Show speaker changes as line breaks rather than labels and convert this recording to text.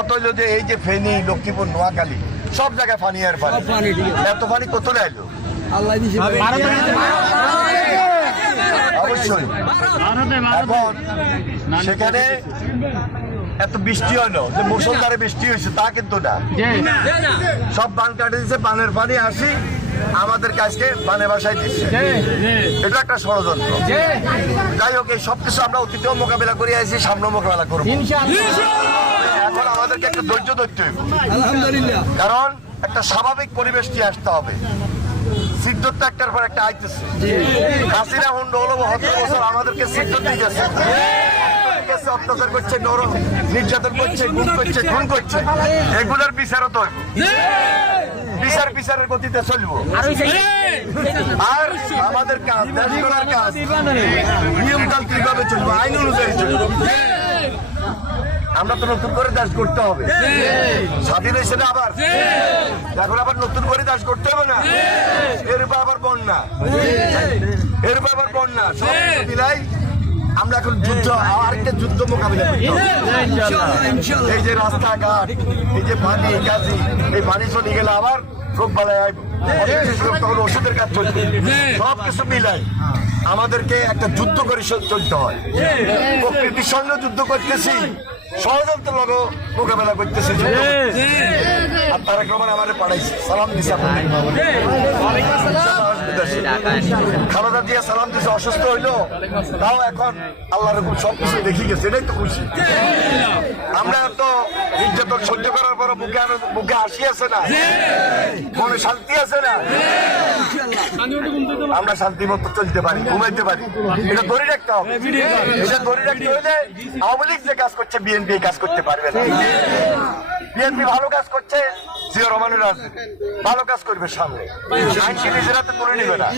কথা হলো যে এই যে ফেনী লক্ষ্মীপুর নোয়াখালী সব জায়গায় ফানি আর
আছে।
এত ফানি কত এলো? অবশ্যই। এখন সেখানে এত বৃষ্টি হলো যে মুসলধারে বৃষ্টি হয়েছে তা কিন্তু না। সব বান কাটে দিচ্ছে বানের পানি আসি আমাদের কাছকে বানে বাসায় দিচ্ছে এটা একটা ষড়যন্ত্র। যাই হোক এই সবকিছু আমরা অতীতেও মোকাবিলা করে আসি সামনেও মোকাবিলা করব। এখন আমাদেরকে একটা ধৈর্য ধরতে হবে। কারণ একটা স্বাভাবিক পরিবেশ নিয়ে আসতে হবে। সিদ্ধত্ব একটার পর একটা আইতেছে। হাসিনা হুন্ড হলো বছর আমাদেরকে সিদ্ধত দিতেছে দিতেছে, অত্যাচার করছে নরম নির্যাতন করছে গুম করছে খুন করছে। এগুলোর বিচারও তো। বিচার বিচারের গতিতে চলবো। আর আমাদের কাজ দেশ গড়ার কাজ নিয়মতান্ত্রিক ভাবে চলবো আইন অনুযায়ী চলবো। আমরা তো নতুন করে দাস করতে হবে। স্বাধীন হয়েছে না আবার এখন আবার নতুন করে দাস করতে হবে না? এর উপর আবার বন্যা। এর উপর আবার বন্যা। সব মিলাই আমরা এখন যুদ্ধ আরেকটা যুদ্ধ মোকাবিলা এই যে রাস্তাঘাট এই যে পানি কাজী এই পানি চলে গেলে আবার রোগ বালায় তখন ওষুধের কাজ চলবে। সব কিছু মিলাই আমাদেরকে একটা যুদ্ধ করে চলতে হয়। প্রকৃতির সঙ্গে যুদ্ধ করতেছি ষড়যন্ত্র লগ মোকাবেলা করতেছি। আর তারা ক্রমণ আমাদের পাঠাইছে। সালাম দিছে খালেদা সালাম দিছে অসুস্থ হইল। তাও এখন আল্লাহ রকম সবকিছু দেখি গেছে এটাই তো খুশি। আমরা তো নির্যাতন সহ্য করার পর মুখে মুখে হাসি আছে না। মনে শান্তি আছে না। আমরা শান্তি মতো চলতে পারি ঘুমাইতে পারি। এটা ধরে রাখতে হবে। এটা ধরে রাখতে হলে আওয়ামী লীগ যে কাজ করছে বিএনপি কাজ করতে পারবে না। বিএনপি ভালো কাজ করছে জিয়া রহমানের রাজনীতি ভালো কাজ করবে সামনে। আইনকে নিজের হাতে তুলে নিবে না।